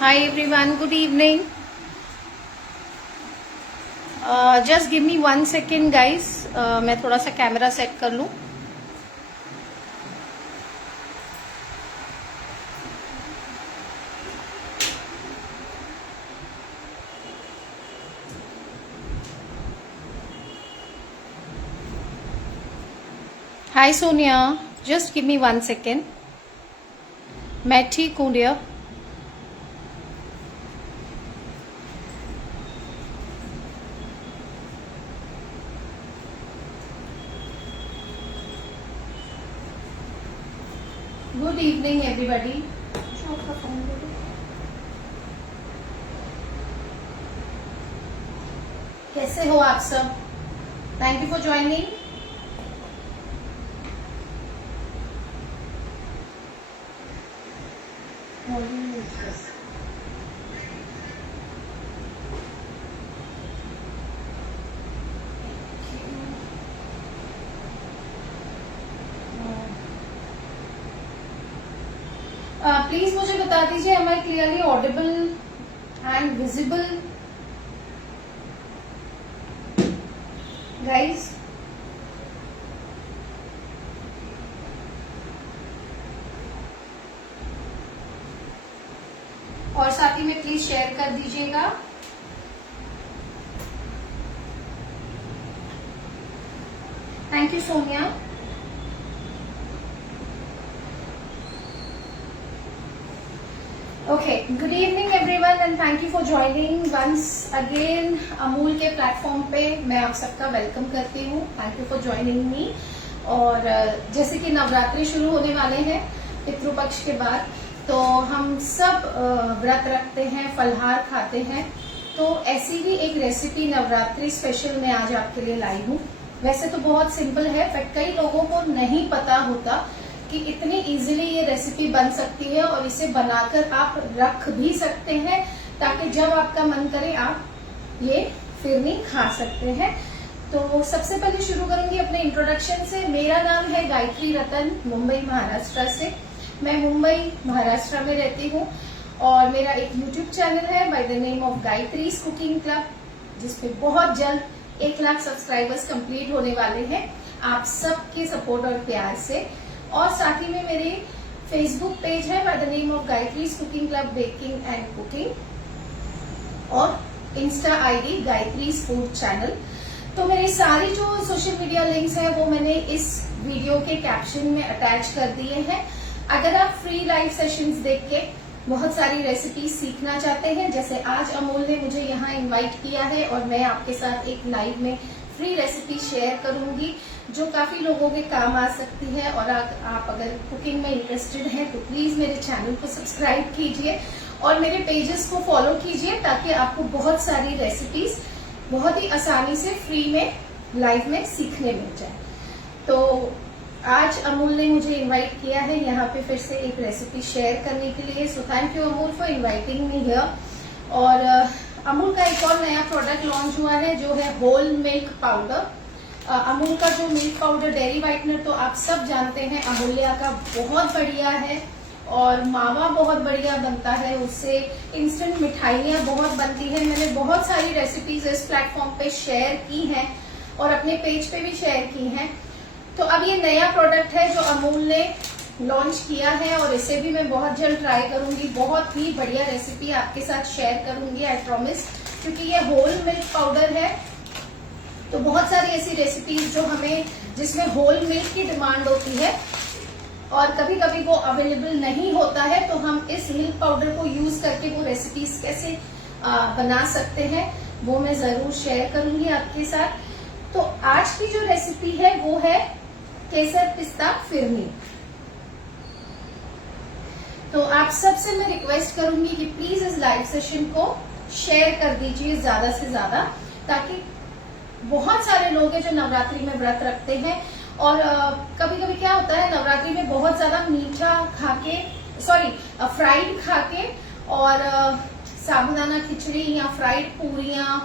Hi everyone, good evening. Just give me 1 second guys. मैं थोड़ा सा कैमरा सेट कर लूँ. Hi Sonia, just give me 1 second. मैं ठीक हूँ डियर. Good evening everybody. कैसे हो आप सब? Thank you for joining. Please मुझे बता दीजिए, am I clearly audible and visible guys? और साथ ही में प्लीज शेयर कर दीजिएगा. Thank you Sonia. Okay, good evening everyone and thank you for joining once again Amul के प्लेटफॉर्म पे. मैं आप सबका वेलकम करती हूँ. Thank you for joining me. और जैसे कि नवरात्रि शुरू होने वाले हैं पितृपक्ष के बाद, तो हम सब व्रत रखते हैं, फलहार खाते हैं. तो ऐसी ही एक रेसिपी नवरात्रि स्पेशल मैं आज आपके लिए लाई हूँ. वैसे तो बहुत सिंपल है, बट कई लोगों को नहीं पता होता कि इतनी इजीली ये रेसिपी बन सकती है और इसे बनाकर आप रख भी सकते हैं, ताकि जब आपका मन करे आप ये फिरनी खा सकते हैं. तो सबसे पहले शुरू करूंगी अपने इंट्रोडक्शन से. मेरा नाम है गायत्री रतन, मुंबई महाराष्ट्र से. मैं मुंबई महाराष्ट्र में रहती हूँ और मेरा एक यूट्यूब चैनल है by the name of Gayatri's cooking club, जिसपे बहुत जल्द 1 लाख सब्सक्राइबर्स कंप्लीट होने वाले हैं आप सबके सपोर्ट और प्यार से. और साथ ही में मेरे फेसबुक पेज है by the name of Gayatri's cooking club baking and cooking, और insta ID Gayatri's food channel. तो मेरी सारी जो सोशल मीडिया लिंक्स है वो मैंने इस वीडियो के कैप्शन में अटैच कर दिए हैं. अगर आप फ्री लाइव सेशंस देख के बहुत सारी रेसिपी सीखना चाहते हैं, जैसे आज अमूल ने मुझे यहाँ इनवाइट किया है और मैं आपके साथ एक लाइव में फ्री रेसिपी शेयर करूंगी जो काफी लोगों के काम आ सकती है. और आप अगर कुकिंग में इंटरेस्टेड हैं तो प्लीज मेरे चैनल को सब्सक्राइब कीजिए और मेरे पेजेस को फॉलो कीजिए, ताकि आपको बहुत सारी रेसिपीज बहुत ही आसानी से फ्री में लाइव में सीखने मिल जाए. तो आज अमूल ने मुझे इनवाइट किया है यहाँ पे फिर से एक रेसिपी शेयर करने के लिए. So thank you Amul for inviting me here. और अमूल का एक और नया प्रोडक्ट लॉन्च हुआ है जो है होल मिल्क पाउडर. अमूल का जो मिल्क पाउडर डेयरी व्हाइटनर तो आप सब जानते हैं अमूल्या का बहुत बढ़िया है, और मावा बहुत बढ़िया बनता है उससे. इंस्टेंट मिठाइयाँ बहुत बनती है. मैंने बहुत सारी रेसिपीज इस प्लेटफॉर्म पे शेयर की हैं और अपने पेज पे भी शेयर की हैं. तो अब ये नया प्रोडक्ट है जो अमूल ने लॉन्च किया है और इसे भी मैं बहुत जल्द ट्राई करूंगी. बहुत ही बढ़िया रेसिपी आपके साथ शेयर करूंगी, आई प्रॉमिस. क्योंकि ये होल मिल्क पाउडर है, तो बहुत सारी ऐसी रेसिपीज जो हमें जिसमें होल मिल्क की डिमांड होती है और कभी कभी वो अवेलेबल नहीं होता है, तो हम इस मिल्क पाउडर को यूज करके वो रेसिपीज कैसे बना सकते हैं वो मैं जरूर शेयर करूंगी आपके साथ. तो आज की जो रेसिपी है वो है केसर पिस्ता फिरनी. तो आप सबसे मैं रिक्वेस्ट करूंगी कि प्लीज इस लाइव सेशन को शेयर कर दीजिए ज्यादा से ज्यादा, ताकि बहुत सारे लोग हैं जो नवरात्रि में व्रत रखते हैं. और कभी कभी क्या होता है, नवरात्रि में बहुत ज्यादा मीठा खाके, फ्राइड खाके और साबूदाना खिचड़ी या फ्राइड पूरियां,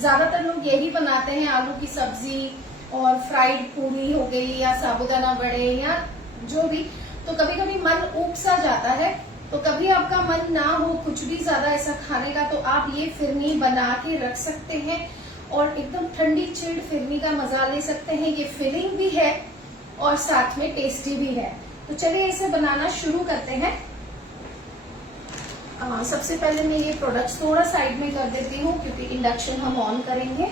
ज्यादातर लोग यही बनाते हैं. आलू की सब्जी और फ्राइड पूरी हो गई या साबूदाना वड़े या जो भी. तो कभी कभी मन ऊब सा जाता है तो कभी आपका मन ना हो कुछ भी ज्यादा ऐसा खाने का, तो आप ये फिरनी बना के रख सकते हैं और एकदम ठंडी चिल्ड फिरनी का मजा ले सकते हैं। ये फिलिंग भी है और साथ में टेस्टी भी है। तो चलिए इसे बनाना शुरू करते हैं। सबसे पहले मैं ये प्रोडक्ट्स थोड़ा साइड में कर देती हूँ क्योंकि इंडक्शन हम ऑन करेंगे।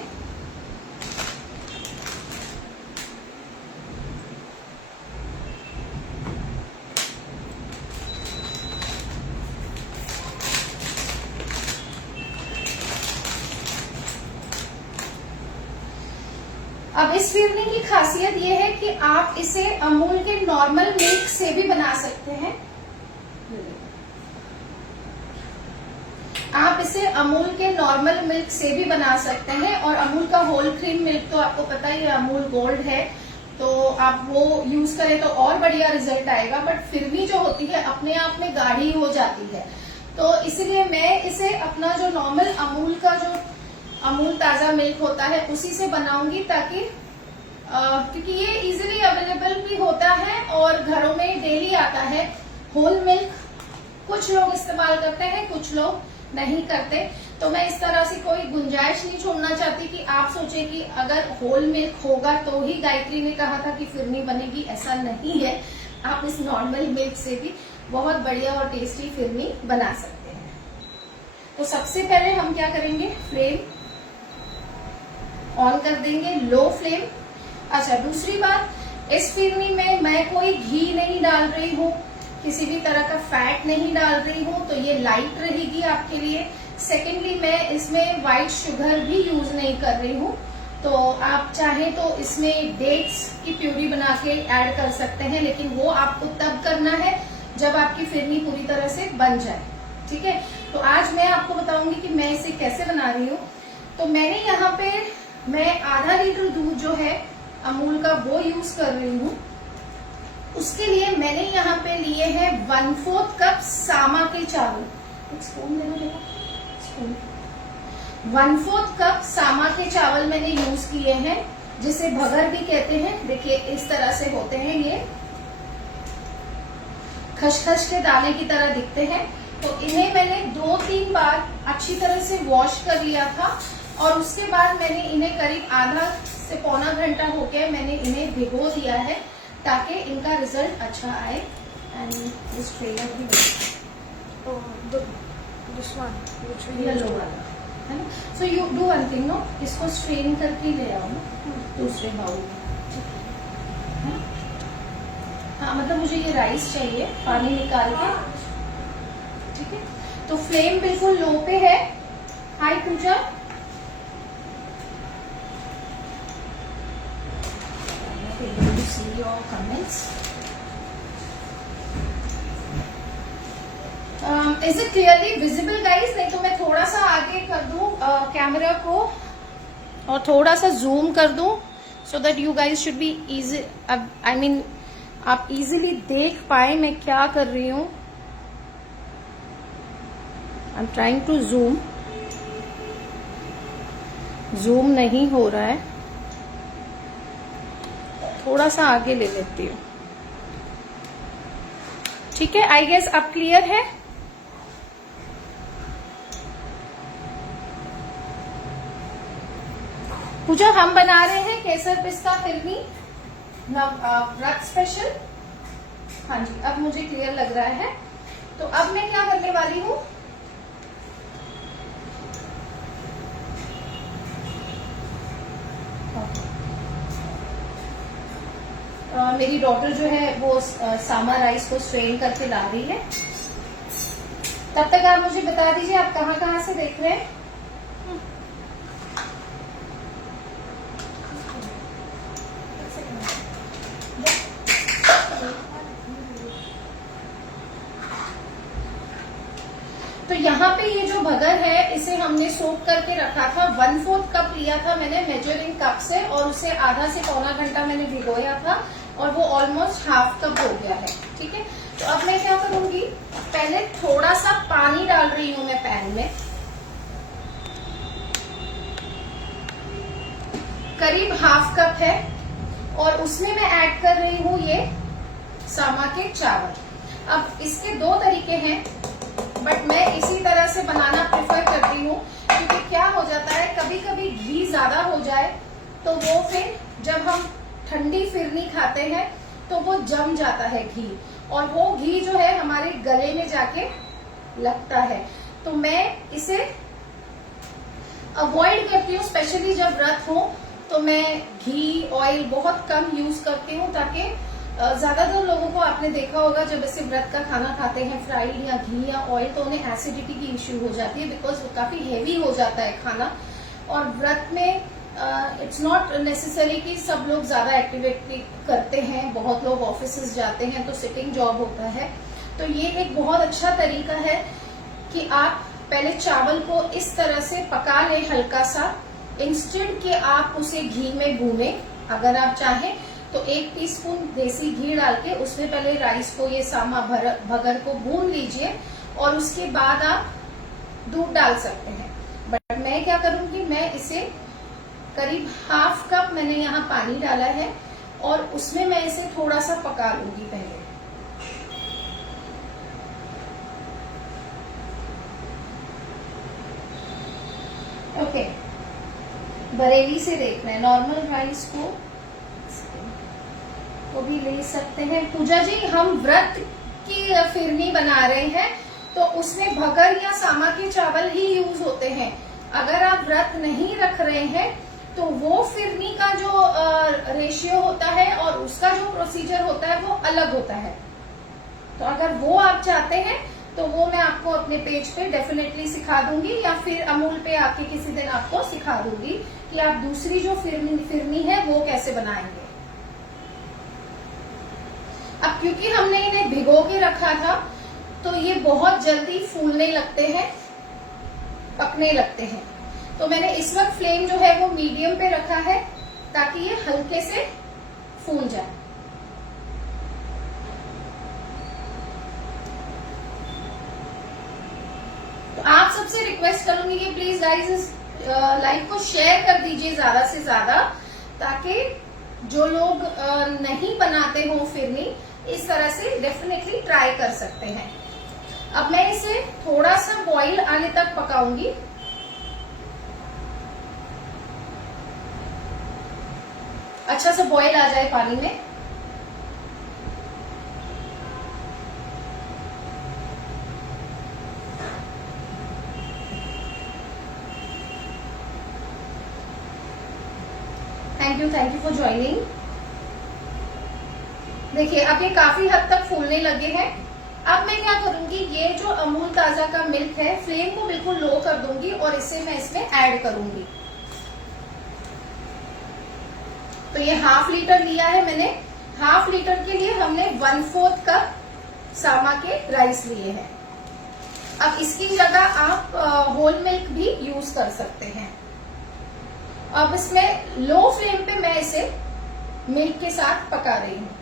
अब इस फिरनी की खासियत ये है कि आप इसे अमूल के नॉर्मल मिल्क से भी बना सकते हैं। आप इसे अमूल के नॉर्मल मिल्क से भी बना सकते हैं और अमूल का होल क्रीम मिल्क तो आपको पता ही है, अमूल गोल्ड है, तो आप वो यूज करें तो और बढ़िया रिजल्ट आएगा। बट फिरनी जो होती है अपने आप में गाढ़ी हो जाती है, तो इसलिए मैं इसे अपना जो नॉर्मल अमूल का जो अमूल ताजा मिल्क होता है उसी से बनाऊंगी, ताकि क्योंकि ये इजीली अवेलेबल भी होता है और घरों में डेली आता है। होल मिल्क कुछ लोग इस्तेमाल करते हैं, कुछ लोग नहीं करते, तो मैं इस तरह से कोई गुंजाइश नहीं छोड़ना चाहती कि आप सोचे कि अगर होल मिल्क होगा तो ही गायत्री ने कहा था कि फिरनी बनेगी। ऐसा नहीं है, आप इस नॉर्मल मिल्क से भी बहुत बढ़िया और टेस्टी फिरनी बना सकते हैं। तो सबसे पहले हम क्या करेंगे, फ्लेम ऑन कर देंगे, लो फ्लेम। अच्छा, दूसरी बात, इस फिरनी में मैं कोई घी नहीं डाल रही हूँ, किसी भी तरह का फैट नहीं डाल रही हूँ, तो ये लाइट रहेगी आपके लिए। सेकेंडली, मैं इसमें व्हाइट शुगर भी यूज नहीं कर रही हूँ, तो आप चाहें तो इसमें डेट्स की प्यूरी बना के ऐड कर सकते हैं, लेकिन वो आपको तब करना है जब आपकी फिरनी पूरी तरह से बन जाए। ठीक है, तो आज मैं आपको बताऊंगी कि मैं इसे कैसे बना रही हूँ। तो मैंने यहाँ पे मैं आधा लीटर दूध जो है अमूल का वो यूज कर रही हूँ। उसके लिए मैंने यहाँ पे लिए हैं 1/4 कप सामा के चावल। एक स्पून दे दो बेटा, स्पून। 1/4 कप सामा के चावल मैंने यूज किए हैं, जिसे भगर भी कहते हैं। देखिए इस तरह से होते हैं, ये खसखस के दाने की तरह दिखते हैं। तो इन्हें मैंने 2-3 बार अच्छी तरह से वॉश कर लिया था और उसके बाद मैंने इन्हें करीब आधा से पौना घंटा हो गया मैंने इन्हें भिगो दिया है, ताकि इनका रिजल्ट अच्छा आए। एंड दिस ट्रेनर भी येलो वाला है ना। So you do one thing, no, इसको स्ट्रेन करके ले आओ ना दूसरे बाउल में। हाँ, मतलब मुझे ये राइस चाहिए पानी निकाल के। ठीक है, तो फ्लेम बिल्कुल लो पे है। हाय पूजा, see your comments. Is it clearly visible guys? नहीं तो मैं थोड़ा सा आगे कर दूं कैमरा को और थोड़ा सा जूम कर दूं, so that you guys should be easy, I mean आप इजीली देख पाए मैं क्या कर रही हूँ। I'm trying to zoom नहीं हो रहा है, थोड़ा सा आगे ले लेती हूँ। ठीक है, आई गेस अब क्लियर है। पूजा, हम बना रहे हैं केसर पिस्ता फिरनी व्रत स्पेशल। हाँ जी, अब मुझे क्लियर लग रहा है। तो अब मैं क्या करने वाली हूँ, मेरी डॉटर जो है वो सामा राइस को स्ट्रेन करके ला रही है। तब तक आप मुझे बता दीजिए आप कहाँ कहाँ से देख रहे हैं। तो यहाँ पे ये जो भगर है इसे हमने सोक करके रखा था। 1/4 कप लिया था मैंने मेजरिंग कप से और उसे आधा से पौना घंटा मैंने भिगोया था और वो ऑलमोस्ट हाफ कप हो गया है। ठीक है, तो अब मैं क्या करूंगी, पहले थोड़ा सा पानी डाल रही हूं मैं पैन में, करीब हाफ कप है, और उसमें मैं ऐड कर रही हूं ये सामा के चावल। अब इसके दो तरीके हैं, बट मैं इसी तरह से बनाना प्रेफर करती हूँ, क्योंकि क्या हो जाता है कभी कभी घी ज्यादा हो जाए तो वो फिर जब हम ठंडी फिरनी खाते हैं तो वो जम जाता है घी, और वो घी जो है हमारे गले में जाके लगता है। तो मैं इसे अवॉइड करती हूँ, स्पेशली जब व्रत हो तो मैं घी ऑयल बहुत कम यूज करती हूँ, ताकि ज्यादातर लोगों को आपने देखा होगा जब ऐसे व्रत का खाना खाते हैं फ्राइड या घी या ऑयल, तो उन्हें एसिडिटी की इश्यू हो जाती है, बिकॉज वो काफी हेवी हो जाता है खाना। और व्रत में इट्स नॉट नेसेसरी कि सब लोग ज्यादा एक्टिविटी करते हैं, बहुत लोग ऑफिस जाते हैं तो सिटिंग जॉब होता है। तो ये एक बहुत अच्छा तरीका है कि आप पहले चावल को इस तरह से पका लें हल्का सा, इंस्टेंट के आप उसे घी में भूनें। अगर आप चाहें तो 1 टीस्पून देसी घी डाल के उसमें पहले राइस को, ये सामा भगर को भून लीजिए, और उसके बाद आप दूध डाल सकते हैं। बट मैं क्या करूंगी, मैं इसे करीब हाफ कप मैंने यहाँ पानी डाला है और उसमें मैं इसे थोड़ा सा पका लूंगी पहले। ओके, बरेली से देखना है, नॉर्मल राइस को भी ले सकते हैं। पूजा जी, हम व्रत की फिरनी बना रहे हैं तो उसमें भगर या सामा के चावल ही यूज होते हैं। अगर आप व्रत नहीं रख रहे हैं तो वो फिरनी का जो रेशियो होता है और उसका जो प्रोसीजर होता है वो अलग होता है। तो अगर वो आप चाहते हैं तो वो मैं आपको अपने पेज पे डेफिनेटली सिखा दूंगी, या फिर अमूल पे आके किसी दिन आपको सिखा दूंगी कि आप दूसरी जो फिरनी है वो कैसे बनाएंगे। अब क्योंकि हमने इन्हें भिगो के रखा था तो ये बहुत जल्दी फूलने लगते हैं, पकने लगते हैं। तो मैंने इस वक्त फ्लेम जो है वो मीडियम पे रखा है ताकि ये हल्के से फूल जाए। तो आप सबसे रिक्वेस्ट करूंगी कि प्लीज गाइस इस लाइव को शेयर कर दीजिए ज्यादा से ज्यादा, ताकि जो लोग नहीं बनाते हो फिरनी, इस तरह से डेफिनेटली ट्राई कर सकते हैं। अब मैं इसे थोड़ा सा बॉईल आने तक पकाऊंगी। अच्छा सा बॉईल आ जाए पानी में। Thank you for joining. देखिए अब ये काफी हद तक फूलने लगे हैं। अब मैं क्या करूंगी, ये जो अमूल ताजा का मिल्क है, फ्लेम को बिल्कुल लो कर दूंगी और इसे मैं इसमें ऐड करूंगी। तो ये हाफ लीटर लिया है मैंने। हाफ लीटर के लिए हमने 1/4 कप सामा के राइस लिए हैं। अब इसकी जगह आप होल मिल्क भी यूज कर सकते हैं। अब इसमें लो फ्लेम पे मैं इसे मिल्क के साथ पका रही हूं।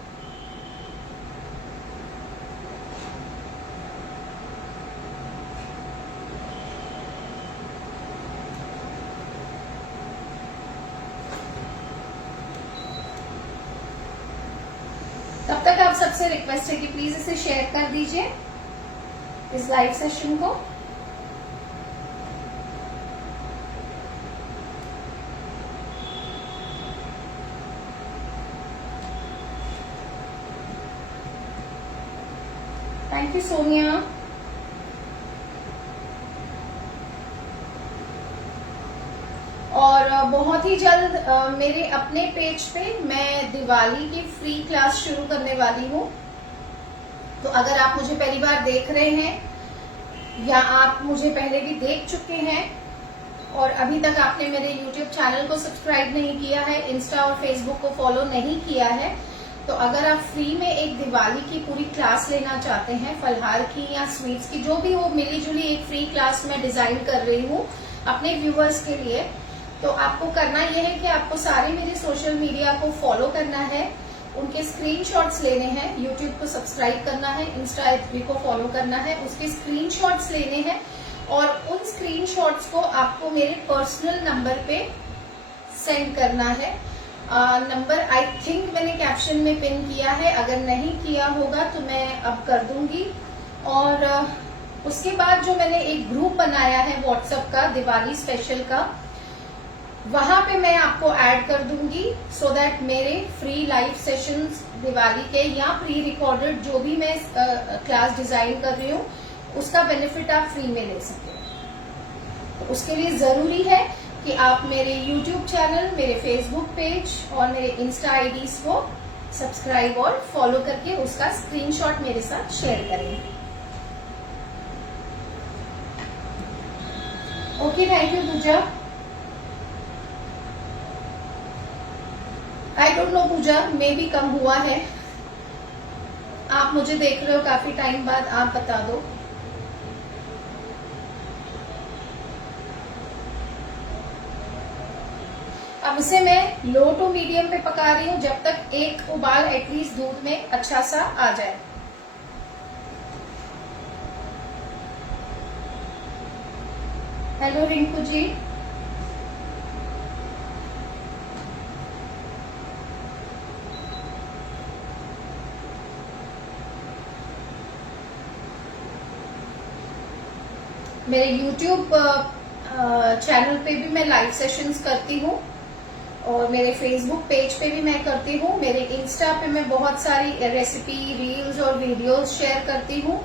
तब तक आप सबसे रिक्वेस्ट है कि प्लीज इसे शेयर कर दीजिए इस लाइव सेशन को। Thank you Sonia. और बहुत ही जल्द मेरे अपने पेज पे मैं दिवाली की फ्री क्लास शुरू करने वाली हूँ। तो अगर आप मुझे पहली बार देख रहे हैं या आप मुझे पहले भी देख चुके हैं और अभी तक आपने मेरे YouTube चैनल को सब्सक्राइब नहीं किया है, इंस्टा और फेसबुक को फॉलो नहीं किया है, तो अगर आप फ्री में एक दिवाली की पूरी क्लास लेना चाहते हैं, फलहार की या स्वीट्स की, जो भी हो, मिली जुली एक फ्री क्लास मैं डिजाइन कर रही हूँ अपने व्यूअर्स के लिए। तो आपको करना यह है कि आपको सारे मेरे सोशल मीडिया को फॉलो करना है, उनके स्क्रीनशॉट्स लेने हैं, यूट्यूब को सब्सक्राइब करना है, इंस्टा एफबी को फॉलो करना है, उसके स्क्रीनशॉट्स लेने हैं और उन स्क्रीनशॉट्स को आपको मेरे पर्सनल नंबर पे सेंड करना है। नंबर आई थिंक मैंने कैप्शन में पिन किया है, अगर नहीं किया होगा तो मैं अब कर दूंगी। और उसके बाद जो मैंने एक ग्रुप बनाया है व्हाट्सएप का दिवाली स्पेशल का, वहां पे मैं आपको ऐड कर दूंगी सो दैट मेरे फ्री लाइव सेशंस दिवाली के या प्री रिकॉर्डेड जो भी मैं क्लास डिजाइन कर रही हूँ उसका बेनिफिट आप फ्री में ले सकें। तो उसके लिए जरूरी है कि आप मेरे YouTube चैनल, मेरे Facebook पेज और मेरे इंस्टा आईडीज को सब्सक्राइब और फॉलो करके उसका स्क्रीनशॉट मेरे साथ शेयर करें। Okay, thank you Pooja. I don't know Pooja, मे भी कम हुआ है। आप मुझे देख रहे हो काफी टाइम बाद, आप बता दो। अब इसे मैं लो टू मीडियम पे पका रही हूँ जब तक एक उबाल एटलीस्ट दूध में अच्छा सा आ जाए। हेलो रिंकू जी। मेरे YouTube चैनल पे भी मैं लाइव सेशंस करती हूँ और मेरे फेसबुक पेज पे भी मैं करती हूँ। मेरे इंस्टा पे मैं बहुत सारी रेसिपी रील्स और वीडियोस शेयर करती हूँ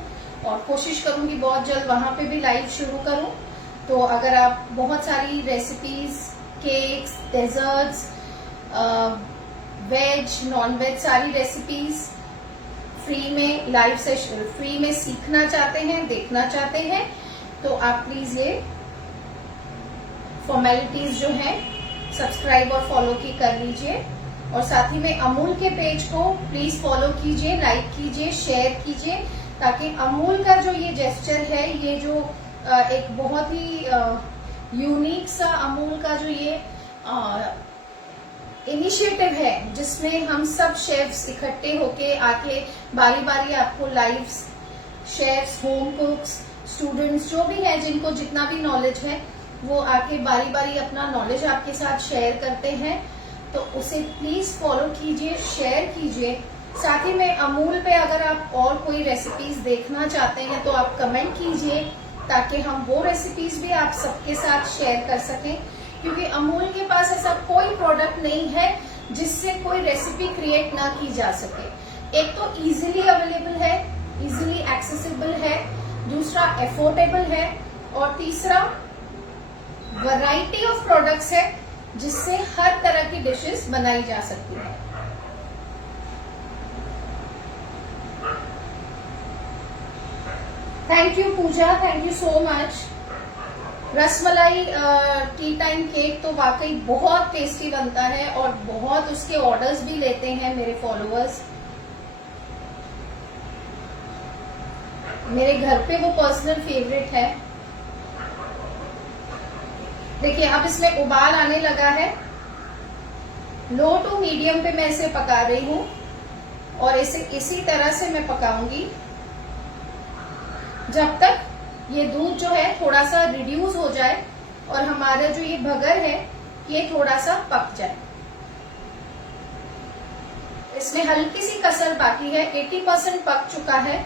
और कोशिश करूंगी बहुत जल्द वहां पे भी लाइव शुरू करूं। तो अगर आप बहुत सारी recipes, cakes, desserts, veg, non veg सारी रेसिपीज फ्री में लाइव सेशन फ्री में सीखना चाहते हैं, देखना चाहते हैं, तो आप प्लीज ये फॉर्मेलिटीज जो है सब्सक्राइब और फॉलो की कर लीजिए। और साथ ही में अमूल के पेज को प्लीज फॉलो कीजिए, लाइक कीजिए, शेयर कीजिए, ताकि अमूल का जो ये जेस्चर है, ये जो एक बहुत ही यूनिक सा अमूल का जो ये इनिशिएटिव है जिसमें हम सब शेफ्स इकट्ठे होके आके बारी बारी आपको लाइव शेफ्स, होम कुक्स, स्टूडेंट्स जो भी है जिनको जितना भी नॉलेज है वो आके बारी बारी अपना नॉलेज आपके साथ शेयर करते हैं। तो उसे प्लीज फॉलो कीजिए, शेयर कीजिए। साथ ही में अमूल पे अगर आप और कोई रेसिपीज देखना चाहते हैं तो आप कमेंट कीजिए ताकि हम वो रेसिपीज भी आप सबके साथ शेयर कर सकें, क्योंकि अमूल के पास ऐसा कोई प्रोडक्ट नहीं है जिससे कोई रेसिपी क्रिएट ना की जा सके। एक तो इजीली अवेलेबल है, इजीली एक्सेसिबल है, दूसरा एफोर्डेबल है और तीसरा वैरायटी ऑफ प्रोडक्ट्स है जिससे हर तरह की डिशेस बनाई जा सकती है। Thank you Pooja, thank you so much. Rasmalai tea time cake तो वाकई बहुत टेस्टी बनता है और बहुत उसके ऑर्डर्स भी लेते हैं मेरे फॉलोअर्स। मेरे घर पे वो पर्सनल फेवरेट है। देखिए अब इसमें उबाल आने लगा है। लो टू मीडियम पे मैं इसे पका रही हूँ और इसे इसी तरह से मैं पकाऊंगी जब तक ये दूध जो है थोड़ा सा रिड्यूस हो जाए और हमारा जो ये बगर है ये थोड़ा सा पक जाए। इसमें हल्की सी कसर बाकी है, 80% पक चुका है।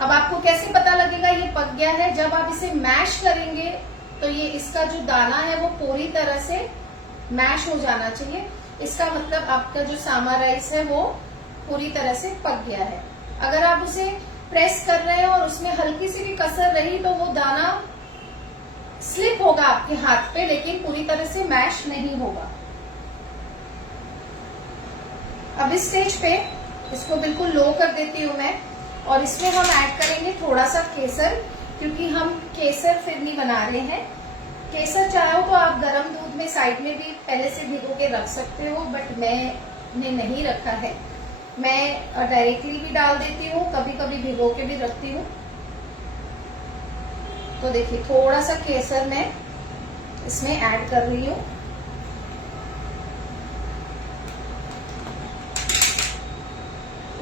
अब आपको कैसे पता लगेगा ये पक गया है? जब आप इसे मैश करेंगे तो ये इसका जो दाना है वो पूरी तरह से मैश हो जाना चाहिए। इसका मतलब आपका जो सामा राइस है वो पूरी तरह से पक गया है। अगर आप उसे प्रेस कर रहे हैं और उसमें हल्की सी भी कसर रही तो वो दाना स्लिप होगा आपके हाथ पे, लेकिन पूरी तरह से मैश नहीं होगा। अब इस स्टेज पे इसको बिल्कुल लो कर देती हूँ मैं और इसमें हम ऐड करेंगे थोड़ा सा केसर, क्योंकि हम केसर फिरनी बना रहे हैं। केसर चाहो तो आप गर्म दूध में साइड में भी पहले से भिगो के रख सकते हो, बट मैंने नहीं रखा है। मैं डायरेक्टली भी डाल देती हूँ, कभी कभी भिगो के भी रखती हूँ। तो देखिए थोड़ा सा केसर मैं इसमें ऐड कर रही हूँ।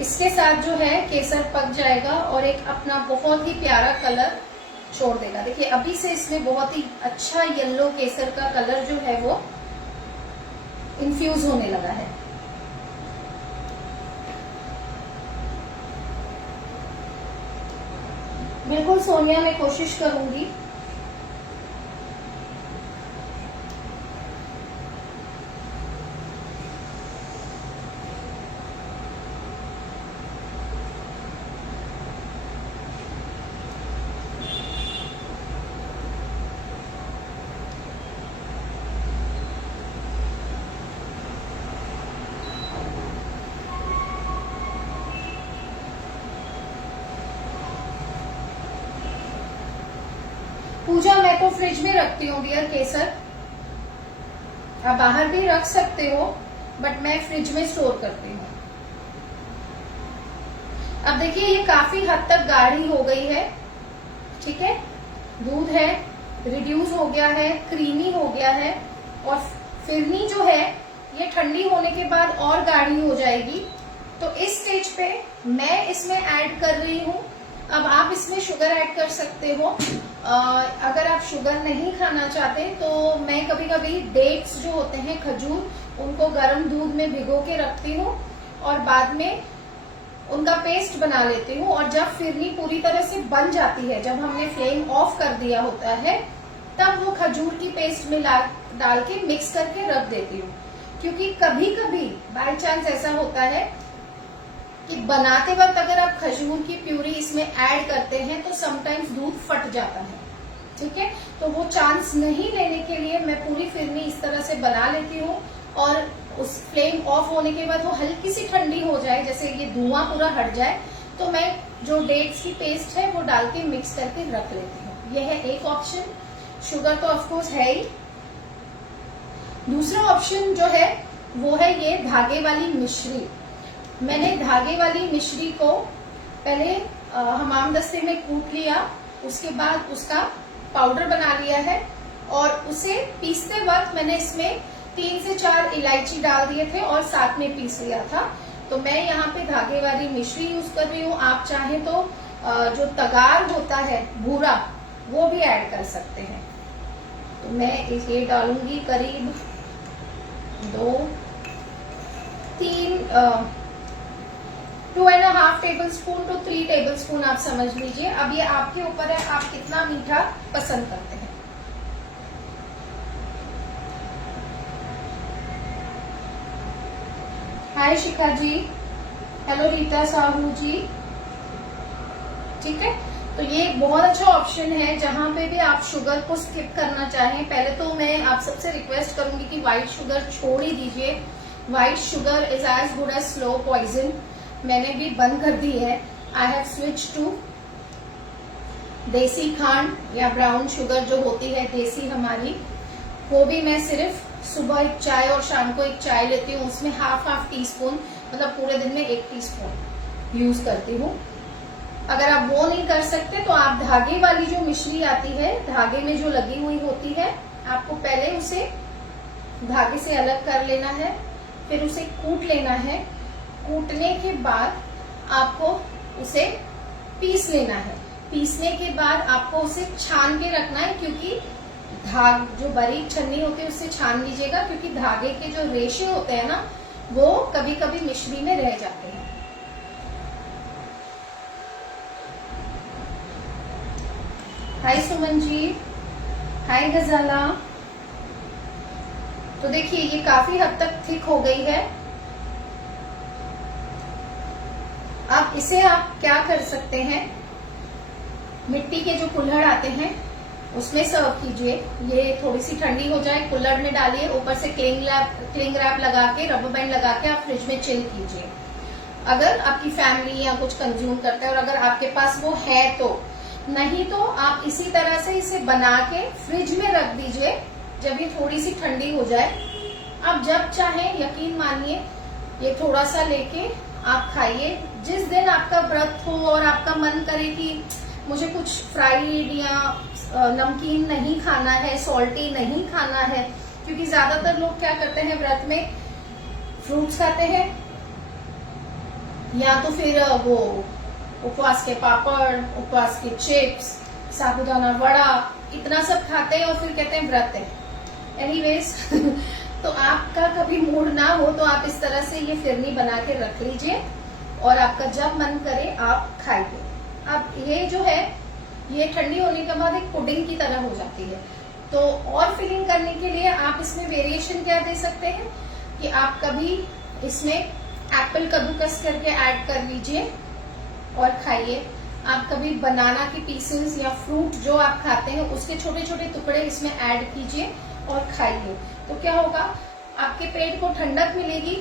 इसके साथ जो है केसर पक जाएगा और एक अपना बहुत ही प्यारा कलर छोड़ देगा। देखिए अभी से इसमें बहुत ही अच्छा येलो केसर का कलर जो है वो इन्फ्यूज होने लगा है। बिल्कुल सोनिया, मैं कोशिश करूंगी। पूजा, मैं तो फ्रिज में रखती हूँ डियर केसर, आप बाहर भी रख सकते हो बट मैं फ्रिज में स्टोर करती हूँ। अब देखिए ये काफी हद तक गाढ़ी हो गई है, ठीक है, दूध है रिड्यूस हो गया है, क्रीमी हो गया है, और फिरनी जो है ये ठंडी होने के बाद और गाढ़ी हो जाएगी। तो इस स्टेज पे मैं इसमें ऐड कर रही हूँ। अब आप इसमें शुगर ऐड कर सकते हो, अगर आप शुगर नहीं खाना चाहते तो मैं कभी कभी डेट्स जो होते हैं खजूर उनको गर्म दूध में भिगो के रखती हूँ और बाद में उनका पेस्ट बना लेती हूँ, और जब फिरनी पूरी तरह से बन जाती है, जब हमने फ्लेम ऑफ कर दिया होता है, तब वो खजूर की पेस्ट में डाल के मिक्स करके रख देती हूँ। क्योंकि कभी कभी बाय चांस ऐसा होता है कि बनाते वक्त अगर आप खजूर की प्यूरी इसमें ऐड करते हैं तो समटाइम्स दूध फट जाता है, ठीक है। तो वो चांस नहीं लेने के लिए मैं पूरी फिरनी इस तरह से बना लेती हूँ, और उस फ्लेम ऑफ होने के बाद वो हल्की सी ठंडी हो जाए, जैसे ये धुआं पूरा हट जाए, तो मैं जो डेट्स की पेस्ट है वो डाल के मिक्स करके रख लेती हूँ। ये है एक ऑप्शन। शुगर तो ऑफकोर्स है ही। दूसरा ऑप्शन जो है वो है ये धागे वाली मिश्री। मैंने धागे वाली मिश्री को पहले हमाम दस्ते में कूट लिया, उसके बाद उसका पाउडर बना लिया है, और उसे पीसते वक्त मैंने इसमें 3 से 4 इलायची डाल दिए थे और साथ में पीस लिया था। तो मैं यहाँ पे धागे वाली मिश्री यूज कर रही हूँ। आप चाहें तो जो तगार होता है भूरा, वो भी ऐड कर सकते हैं। तो मैं ये डालूंगी करीब 2.5 tablespoon to 3 tablespoon आप समझ लीजिए। अब ये आपके ऊपर है, आप कितना मीठा पसंद करते हैं। हाय शिखा जी, हेलो रीता साहू जी, ठीक है। तो ये एक बहुत अच्छा ऑप्शन है जहां पे भी आप शुगर को स्किप करना चाहें। पहले तो मैं आप सबसे रिक्वेस्ट करूंगी कि व्हाइट शुगर छोड़ ही दीजिए। White sugar is as good as slow poison. मैंने भी बंद कर दी है। आई हैव स्विच टू देसी खांड या ब्राउन शुगर जो होती है देसी हमारी, वो भी मैं सिर्फ सुबह एक चाय और शाम को एक चाय लेती हूँ, उसमें हाफ टी स्पून, मतलब पूरे दिन में 1 टीस्पून यूज करती हूँ। अगर आप वो नहीं कर सकते तो आप धागे वाली जो मिश्री आती है, धागे में जो लगी हुई होती है, आपको पहले उसे धागे से अलग कर लेना है, फिर उसे कूट लेना है। कूटने के बाद आपको उसे पीस लेना है। पीसने के बाद आपको उसे छान के रखना है, क्योंकि जो बारीक छन्नी होती है उससे छान लीजिएगा, क्योंकि धागे के जो रेशे होते हैं ना, वो कभी कभी मिश्री में रह जाते हैं। हाय सुमन जी, हाय गजाला। तो देखिए ये काफी हद तक थिक हो गई है। अब इसे आप क्या कर सकते हैं, मिट्टी के जो कुल्हड़ आते हैं उसमें सर्व कीजिए। ये थोड़ी सी ठंडी हो जाए, कुल्हड़ में डालिए, ऊपर से क्लिंग रैप लगा के, रबर बैंड लगा के आप फ्रिज में चिल कीजिए। अगर आपकी फैमिली या कुछ कंज्यूम करता है और अगर आपके पास वो है तो, नहीं तो आप इसी तरह से इसे बना के फ्रिज में रख दीजिए। जब ये थोड़ी सी ठंडी हो जाए, आप जब चाहें, यकीन मानिए, ये थोड़ा सा लेके आप खाइए। जिस दिन आपका व्रत हो और आपका मन करे कि मुझे कुछ फ्राइड या नमकीन नहीं खाना है, सॉल्टी नहीं खाना है, क्योंकि ज्यादातर लोग क्या करते हैं व्रत में, फ्रूट्स खाते हैं या तो फिर वो उपवास के पापड़, उपवास के चिप्स, साबूदाना वड़ा, इतना सब खाते हैं और फिर कहते हैं व्रत है। एनीवेज तो आपका कभी मूड ना हो तो आप इस तरह से ये फिरनी बना के रख लीजिए और आपका जब मन करे आप खाइए। अब ये जो है ये ठंडी होने के बाद एक पुडिंग की तरह हो जाती है। तो और फिलिंग करने के लिए आप इसमें वेरिएशन क्या दे सकते हैं कि आप कभी इसमें एप्पल कद्दूकस करके ऐड कर लीजिए और खाइए। आप कभी बनाना के पीसेस या फ्रूट जो आप खाते हैं उसके छोटे छोटे टुकड़े इसमें ऐड कीजिए और खाइए। तो क्या होगा, आपके पेट को ठंडक मिलेगी,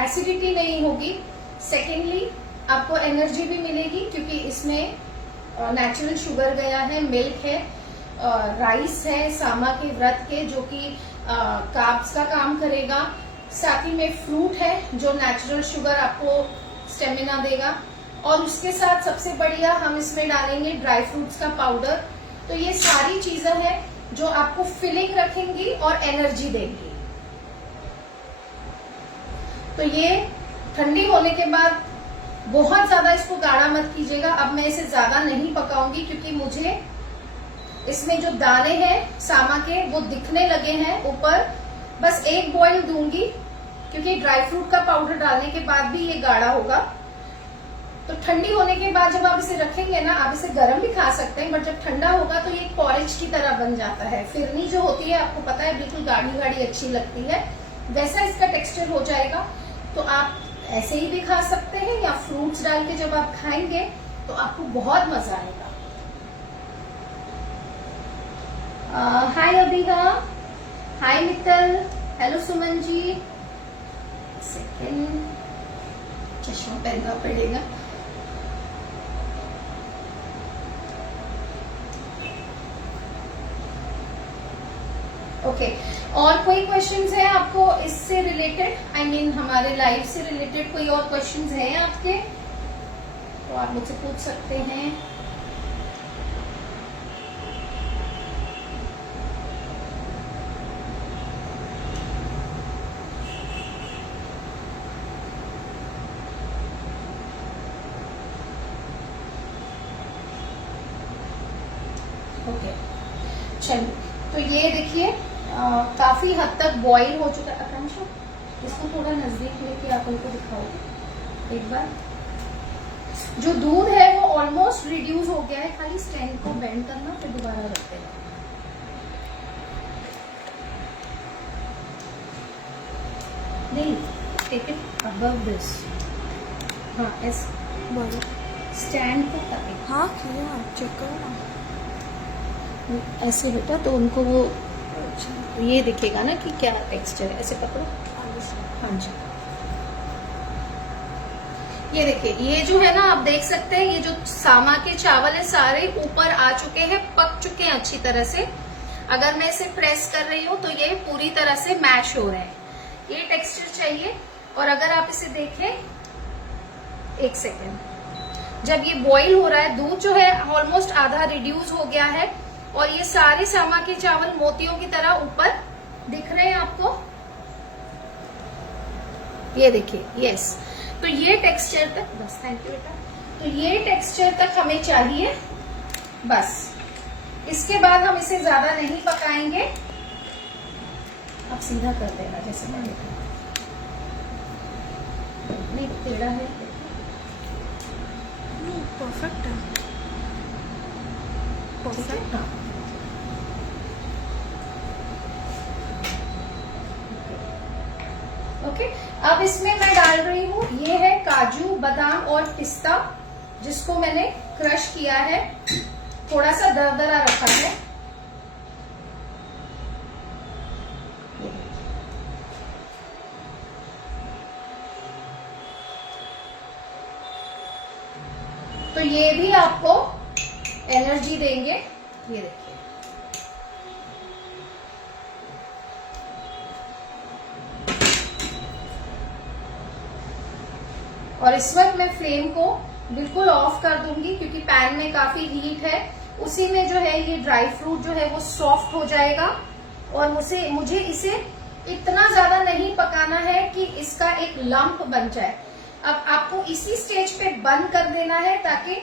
एसिडिटी नहीं होगी, सेकेंडली आपको एनर्जी भी मिलेगी क्योंकि इसमें नेचुरल शुगर गया है, मिल्क है, राइस है सामा के व्रत के जो कि कार्ब्स का काम करेगा, साथ ही में फ्रूट है जो नेचुरल शुगर आपको स्टेमिना देगा, और उसके साथ सबसे बढ़िया हम इसमें डालेंगे ड्राई फ्रूट्स का पाउडर। तो ये सारी चीजें हैं जो आपको फिलिंग रखेंगी और एनर्जी देंगी। तो ये ठंडी होने के बाद बहुत ज्यादा इसको गाढ़ा मत कीजिएगा। अब मैं इसे ज्यादा नहीं पकाऊंगी क्योंकि मुझे इसमें जो दाने हैं सामा के वो दिखने लगे हैं ऊपर। बस एक बॉईल दूंगी क्योंकि ड्राई फ्रूट का पाउडर डालने के बाद भी ये गाढ़ा होगा। तो ठंडी होने के बाद जब आप इसे रखेंगे ना, आप इसे गर्म भी खा सकते हैं, बट जब ठंडा होगा तो ये पॉरेज की तरह बन जाता है। फिरनी जो होती है आपको पता है बिल्कुल गाढ़ी गाढ़ी अच्छी लगती है, वैसा इसका टेक्सचर हो जाएगा। तो आप ऐसे ही भी खा सकते हैं या फ्रूट्स डाल के जब आप खाएंगे तो आपको बहुत मजा आएगा। हाय अभिहा, हाय मित्तल, हेलो सुमन जी। सेकंड चश्मा पहनना पड़ेगा। ओके और कोई क्वेश्चंस है आपको इससे रिलेटेड, आई मीन हमारे लाइव से रिलेटेड कोई और क्वेश्चंस हैं आपके तो आप मुझसे पूछ सकते हैं। ओके चलिए, तो ये देखिए काफी हद तक बॉईल हो चुका है। आकांक्षा इसको थोड़ा नजदीक लेके आप उनको दिखाओ एक बार। जो दूध है वो ऑलमोस्ट रिड्यूस हो गया है, खाली स्टैंड को बेंड करना फिर दोबारा रख देना। नहीं, टेक इट अबव दिस। हाँ ऐसे बोलो, स्टैंड को करके। हाँ किया, चेक करो ना ऐसे बेटा तो उनको वो ये दिखेगा ना कि क्या टेक्सचर है। ऐसे पकड़ो। हाँ जी, ये देखिए, ये जो है ना आप देख सकते हैं, ये जो सामा के चावल है सारे ऊपर आ चुके हैं, पक चुके हैं अच्छी तरह से। अगर मैं इसे प्रेस कर रही हूँ तो ये पूरी तरह से मैश हो रहे हैं। ये टेक्सचर चाहिए। और अगर आप इसे देखें, एक सेकेंड, जब ये बॉईल हो रहा है, दूध जो है ऑलमोस्ट आधा रिड्यूस हो गया है और ये सारे सामा के चावल मोतियों की तरह ऊपर दिख रहे हैं आपको। ये देखिए, यस। तो ये टेक्सचर तक, बस थैंक यू बेटा। तो ये टेक्सचर तक हमें चाहिए बस। इसके बाद हम इसे ज्यादा नहीं पकाएंगे। अब सीधा कर देना जैसे मैंने कहा। नहीं टेढ़ा है, परफेक्ट है, परफेक्ट। हाँ ओके। अब इसमें मैं डाल रही हूँ, ये है काजू बादाम और पिस्ता जिसको मैंने क्रश किया है, थोड़ा सा दरदरा रखा है। तो ये भी आपको एनर्जी देंगे। ये देखिए, और इस वक्त मैं फ्लेम को बिल्कुल ऑफ कर दूंगी क्योंकि पैन में काफी हीट है। उसी में जो है ये ड्राई फ्रूट जो है वो सॉफ्ट हो जाएगा। और मुझे इसे इतना ज्यादा नहीं पकाना है कि इसका एक लंप बन जाए। अब आपको इसी स्टेज पे बंद कर देना है ताकि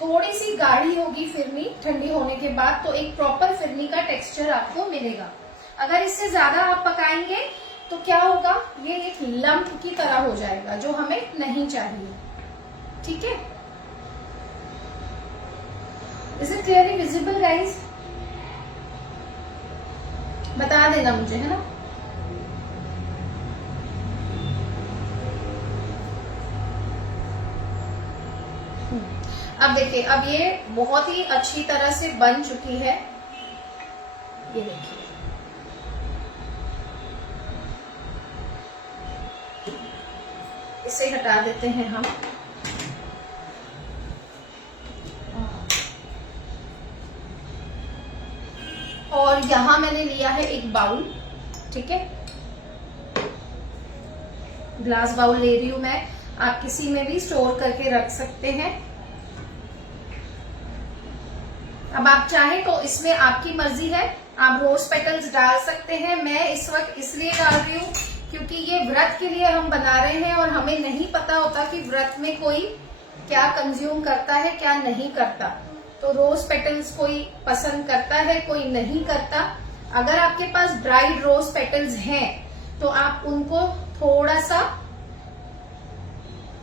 थोड़ी सी गाढ़ी होगी फिरनी ठंडी होने के बाद, तो एक प्रॉपर फिरनी का टेक्सचर आपको मिलेगा। अगर इससे ज्यादा आप पकाएंगे तो क्या होगा, ये एक लंप की तरह हो जाएगा जो हमें नहीं चाहिए। ठीक है, is it clearly visible guys? बता देना मुझे, है ना। अब देखिए, अब ये बहुत ही अच्छी तरह से बन चुकी है। ये देखिए, इसे हटा देते हैं हम। और यहां मैंने लिया है एक बाउल, ठीक है, ग्लास बाउल ले रही हूं मैं। आप किसी में भी स्टोर करके रख सकते हैं। अब आप चाहें तो इसमें आपकी मर्जी है, आप रोज पेटल्स डाल सकते हैं। मैं इस वक्त इसलिए डाल रही हूँ क्योंकि ये व्रत के लिए हम बना रहे हैं और हमें नहीं पता होता कि व्रत में कोई क्या कंज्यूम करता है क्या नहीं करता। तो रोज पेटल्स कोई पसंद करता है, कोई नहीं करता। अगर आपके पास ड्राइड रोज पेटल्स हैं तो आप उनको थोड़ा सा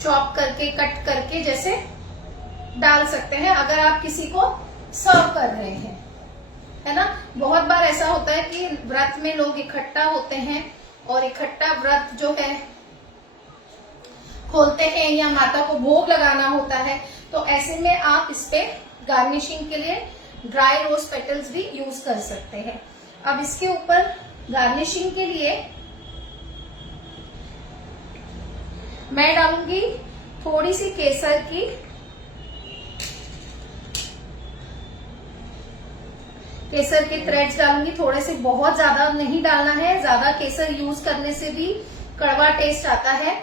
चॉप करके, कट करके जैसे डाल सकते हैं अगर आप किसी को सर्व कर रहे हैं, है ना। बहुत बार ऐसा होता है कि व्रत में लोग इकट्ठा होते हैं और इकट्ठा व्रत जो है खोलते हैं या माता को भोग लगाना होता है। तो ऐसे में आप इस पे गार्निशिंग के लिए ड्राई रोज पेटल्स भी यूज कर सकते हैं। अब इसके ऊपर गार्निशिंग के लिए मैं डालूंगी थोड़ी सी केसर की, केसर के थ्रेड्स डालूंगी थोड़े से, बहुत ज्यादा नहीं डालना है। ज्यादा केसर यूज करने से भी कड़वा टेस्ट आता है,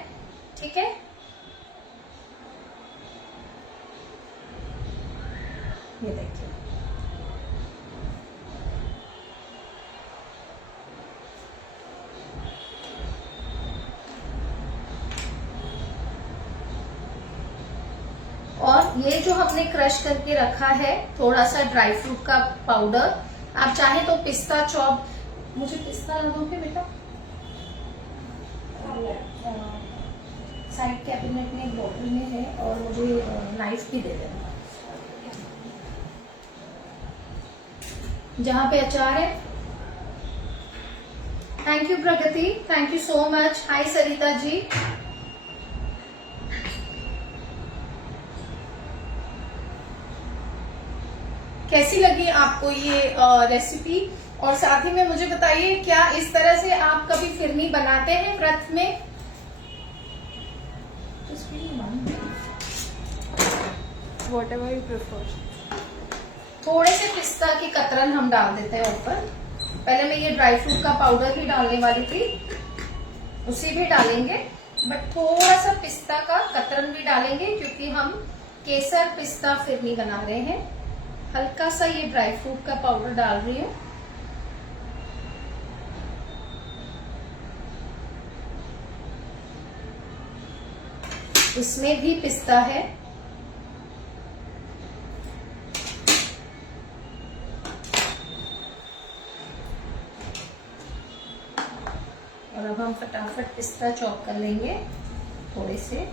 ठीक है। ये देखिए, और ये जो हमने क्रश करके रखा है थोड़ा सा ड्राई फ्रूट का पाउडर, आप चाहें तो पिस्ता चॉप, मुझे पिस्ता ला दोगे बेटा, साइड कैबिनेट में एक बॉटल में है, और मुझे नाइफ भी दे देना जहां पे अचार है। Thank you Pragati, thank you so much. Hi Sarita ji, कैसी लगी आपको ये रेसिपी? और साथ ही में मुझे बताइए, क्या इस तरह से आप कभी फिरनी बनाते हैं व्रत में? Whatever you prefer. थोड़े से पिस्ता की कतरन हम डाल देते हैं ऊपर। पहले मैं ये ड्राई फ्रूट का पाउडर भी डालने वाली थी, उसी भी डालेंगे, बट थोड़ा सा पिस्ता का कतरन भी डालेंगे क्योंकि हम केसर पिस्ता फिरनी बना रहे हैं। हल्का सा ये ड्राई फ्रूट का पाउडर डाल रही हूँ। इसमें भी पिस्ता है, और अब हम फटाफट पिस्ता चॉप कर लेंगे थोड़े से।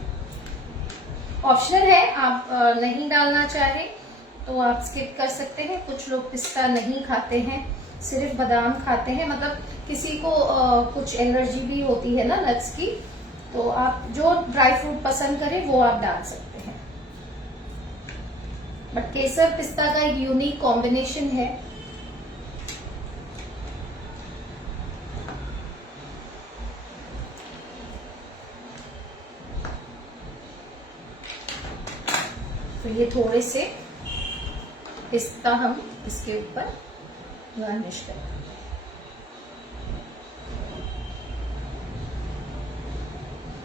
ऑप्शनल है, आप नहीं डालना चाहे तो आप स्किप कर सकते हैं। कुछ लोग पिस्ता नहीं खाते हैं, सिर्फ बादाम खाते हैं, मतलब किसी को कुछ एलर्जी भी होती है ना नट्स की, तो आप जो ड्राई फ्रूट पसंद करें वो आप डाल सकते हैं। बट केसर पिस्ता का एक यूनिक कॉम्बिनेशन है। तो ये थोड़े से पिस्ता हम इसके ऊपर गार्निश करेंगे।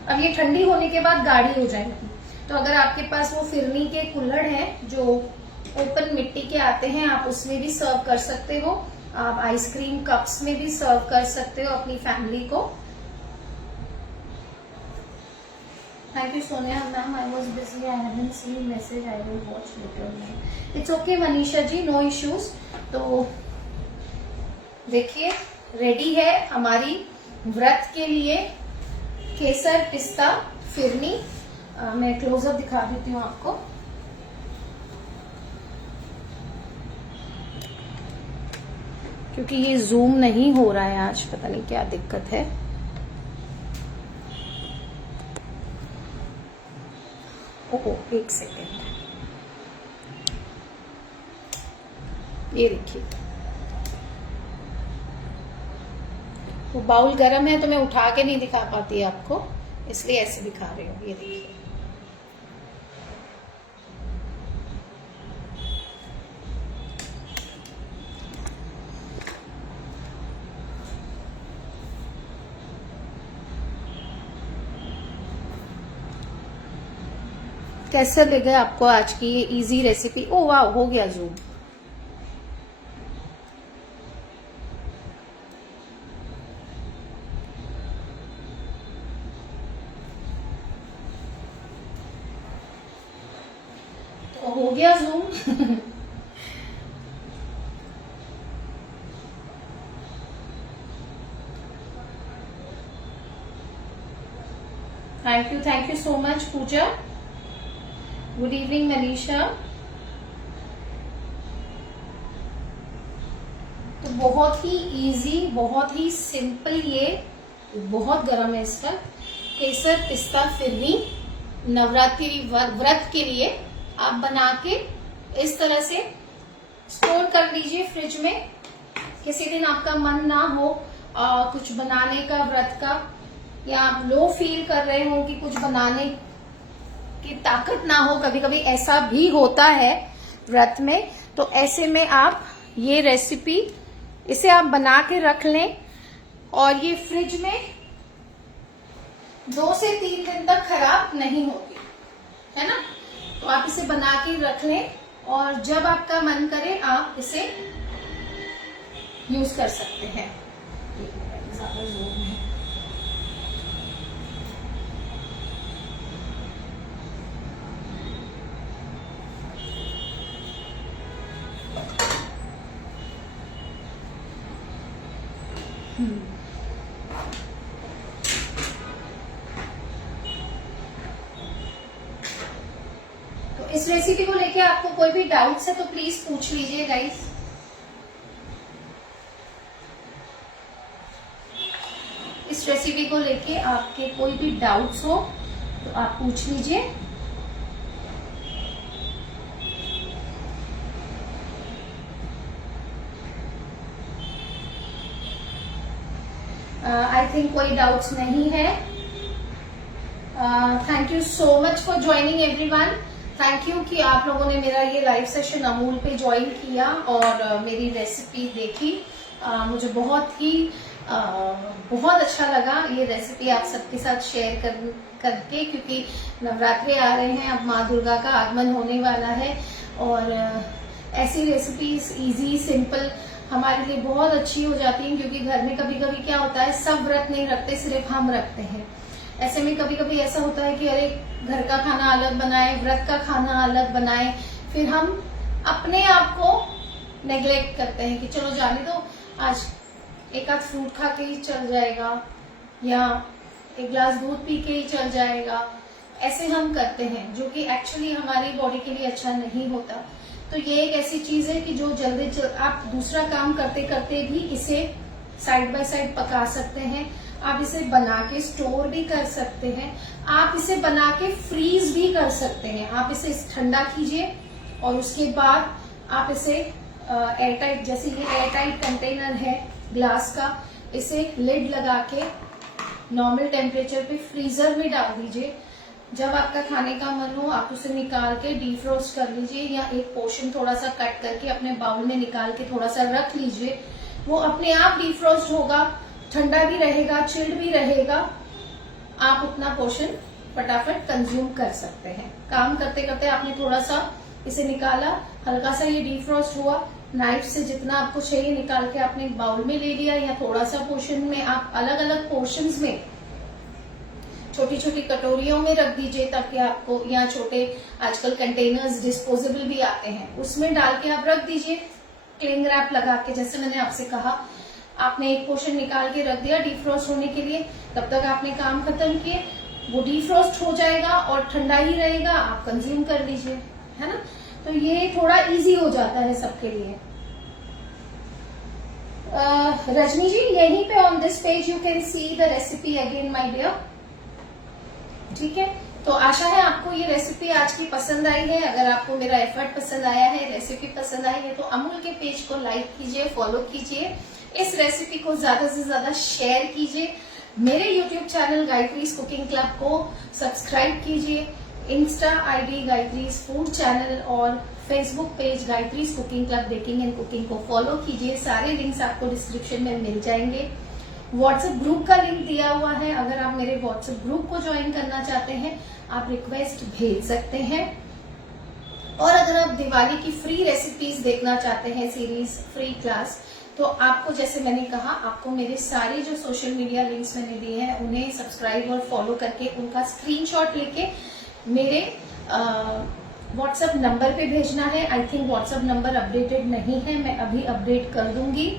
अब ये ठंडी होने के बाद गाढ़ी हो जाएगी, तो अगर आपके पास वो फिरनी के कुल्हड़ हैं जो ओपन मिट्टी के आते हैं, आप उसमें भी सर्व कर सकते हो। आप आइसक्रीम कप्स में भी सर्व कर सकते हो अपनी फैमिली को। Thank you Sonia ma'am, I was busy, I haven't seen message, I will watch later ma'am. It's okay Manisha ji, no issues. तो देखिए रेडी है हमारी व्रत के लिए केसर पिस्ता फिरनी। मैं क्लोजअप दिखा देती हूँ आपको। क्योंकि ये जूम नहीं हो रहा है आज, पता नहीं क्या दिक्कत है। ओहो, एक सेकेंड, ये देखिए, वो बाउल गर्म है तो मैं उठा के नहीं दिखा पाती आपको, इसलिए ऐसे दिखा रही हूँ। ये देखिए, कैसे लगे आपको आज की ये इजी रेसिपी? ओ वाह, हो गया जूम। तो हो गया zoom. Thank you so much Pooja. Good evening Manisha. तो बहुत ही इजी, बहुत ही सिंपल, ये बहुत गर्म है इसका केसर पिस्ता फिरनी नवरात्रि व्रत के लिए आप बना के इस तरह से स्टोर कर लीजिए फ्रिज में। किसी दिन आपका मन ना हो कुछ बनाने का व्रत का, या आप लो फील कर रहे हो कि कुछ बनाने की ताकत ना हो, कभी कभी ऐसा भी होता है व्रत में, तो ऐसे में आप ये रेसिपी इसे आप बना के रख लें और ये फ्रिज में 2 से 3 दिन तक खराब नहीं होगी, है ना। तो आप इसे बना के रख लें और जब आपका मन करे आप इसे यूज कर सकते हैं। ज्यादा जोर है। तो इस रेसिपी को लेके आपको कोई भी डाउट्स है तो प्लीज पूछ लीजिए गाइस। इस रेसिपी को लेके आपके कोई भी डाउट्स हो तो आप पूछ लीजिए। आई थिंक कोई डाउट्स नहीं है। Thank you so much for joining everyone. Thank you कि आप लोगों ने मेरा ये लाइव सेशन अमूल पे ज्वाइन किया और मेरी रेसिपी देखी। मुझे बहुत अच्छा लगा ये रेसिपी आप सबके साथ शेयर करके, क्योंकि नवरात्रे आ रहे हैं, अब माँ दुर्गा का आगमन होने वाला है और ऐसी रेसिपीज इजी सिंपल हमारे लिए बहुत अच्छी हो जाती हैं, क्योंकि घर में कभी कभी क्या होता है, सब व्रत नहीं रखते, सिर्फ हम रखते हैं। ऐसे में कभी कभी ऐसा होता है कि अरे घर का खाना अलग बनाए, व्रत का खाना अलग बनाए, फिर हम अपने आप को नेग्लेक्ट करते हैं कि चलो जाने दो, आज एक आध फ्रूट खा के ही चल जाएगा या एक ग्लास दूध पी के ही चल जाएगा। ऐसे हम करते हैं जो कि एक्चुअली हमारी बॉडी के लिए अच्छा नहीं होता। तो ये एक ऐसी चीज है कि जो जल्दी आप दूसरा काम करते करते भी इसे साइड बाय साइड पका सकते हैं। आप इसे बना के स्टोर भी कर सकते हैं, आप इसे बना के फ्रीज भी कर सकते हैं। आप इसे ठंडा कीजिए और उसके बाद आप इसे एयरटाइट, जैसे ये एयरटाइट कंटेनर है ग्लास का, इसे लिड लगा के नॉर्मल टेम्परेचर पे फ्रीजर में डाल दीजिए। जब आपका खाने का मन हो आप उसे निकाल के डीफ्रोस्ट कर लीजिए, या एक पोर्शन थोड़ा सा कट करके अपने बाउल में निकाल के थोड़ा सा रख लीजिए। वो अपने आप डीफ्रोस्ट होगा, ठंडा भी रहेगा, चिल्ड भी रहेगा। आप उतना पोर्शन फटाफट कंज्यूम कर सकते हैं। काम करते करते आपने थोड़ा सा इसे निकाला, हल्का सा ये डीफ्रोस्ट हुआ, नाइफ से जितना आपको चाहिए निकाल के आपने बाउल में ले लिया, या थोड़ा सा पोर्शन में आप अलग अलग पोर्शंस में छोटी छोटी कटोरियों में रख दीजिए, ताकि आपको, या छोटे आजकल कंटेनर्स डिस्पोजेबल भी आते हैं, उसमें डाल के आप रख दीजिए क्लिंग रैप लगा के, जैसे मैंने आपसे कहा। आपने एक पोर्शन निकाल के रख दिया डिफ्रॉस्ट होने के लिए, तब तक आपने काम खत्म किए, वो डिफ्रॉस्ट हो जाएगा और ठंडा ही रहेगा, आप कंज्यूम कर लीजिए, है ना। तो ये थोड़ा इजी हो जाता है सबके लिए। रजनी जी, यहीं पे on this page you can see the recipe again my dear, ठीक है। तो आशा है आपको ये रेसिपी आज की पसंद आई है। अगर आपको मेरा एफर्ट पसंद आया है, रेसिपी पसंद आई है, तो अमूल के पेज को लाइक कीजिए, फॉलो कीजिए, इस रेसिपी को ज्यादा से ज्यादा शेयर कीजिए, मेरे YouTube channel Gayatri's cooking club को सब्सक्राइब कीजिए, insta ID Gayatri's food channel और Facebook page Gayatri's cooking club baking and cooking को फॉलो कीजिए। सारे लिंक्स आपको डिस्क्रिप्शन में मिल जाएंगे। व्हाट्सएप ग्रुप का लिंक दिया हुआ है, अगर आप मेरे व्हाट्सएप ग्रुप को ज्वाइन करना चाहते हैं आप रिक्वेस्ट भेज सकते हैं। और अगर आप दिवाली की फ्री रेसिपीज देखना चाहते हैं, सीरीज फ्री क्लास, तो आपको जैसे मैंने कहा, आपको मेरे सारे जो सोशल मीडिया लिंक्स मैंने दिए हैं उन्हें सब्सक्राइब और फॉलो करके उनका स्क्रीनशॉट लेके मेरे व्हाट्सएप नंबर पे भेजना है। I think WhatsApp number updated नहीं है, मैं अभी अपडेट कर दूंगी।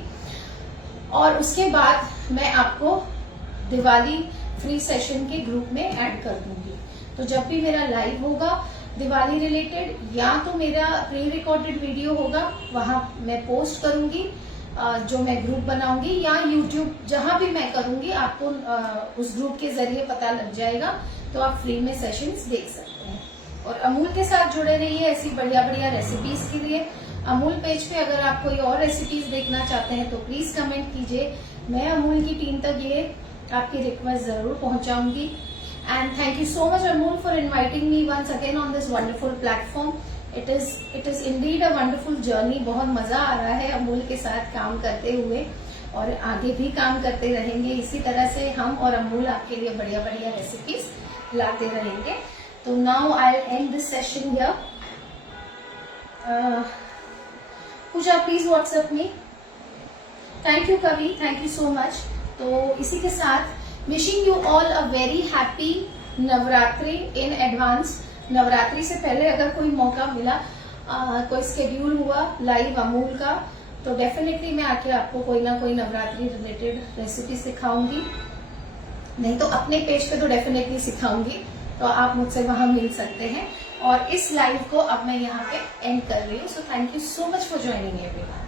और उसके बाद मैं आपको दिवाली फ्री सेशन के ग्रुप में ऐड कर दूंगी। तो जब भी मेरा लाइव होगा दिवाली रिलेटेड, या तो मेरा प्री रिकॉर्डेड वीडियो होगा, वहां मैं पोस्ट करूंगी जो मैं ग्रुप बनाऊंगी, या यूट्यूब जहां भी मैं करूंगी आपको उस ग्रुप के जरिए पता लग जाएगा, तो आप फ्री में सेशंस देख सकते हैं। और अमूल के साथ जुड़े रहिए ऐसी बढ़िया बढ़िया रेसिपीज के लिए। अमूल पेज पे अगर आप कोई और रेसिपीज देखना चाहते हैं तो प्लीज कमेंट कीजिए, मैं अमूल की टीम तक ये आपकी रिक्वेस्ट जरूर पहुंचाऊंगी। And thank you so much Amul for inviting me once again on this wonderful platform. It is indeed a wonderful journey. बहुत मजा आ रहा है अमूल के साथ काम करते हुए, और आगे भी काम करते रहेंगे। इसी तरह से हम और अमूल आपके लिए बढ़िया बढ़िया रेसिपीज लाते रहेंगे। तो now I will end this session here. Pooja please WhatsApp me. Thank you Kavi, thank you so much. तो इसी के साथ wishing you all a very happy Navratri in advance. Navratri से पहले अगर कोई मौका मिला, कोई स्केड्यूल हुआ लाइव अमूल का, तो डेफिनेटली मैं आके आपको कोई ना कोई नवरात्रि रिलेटेड रेसिपी सिखाऊंगी। नहीं तो अपने पेज पे तो डेफिनेटली सिखाऊंगी, तो आप मुझसे वहां मिल सकते हैं। और इस लाइव को अब मैं यहाँ पे एंड कर रही हूँ। So thank you so much for joining everyone.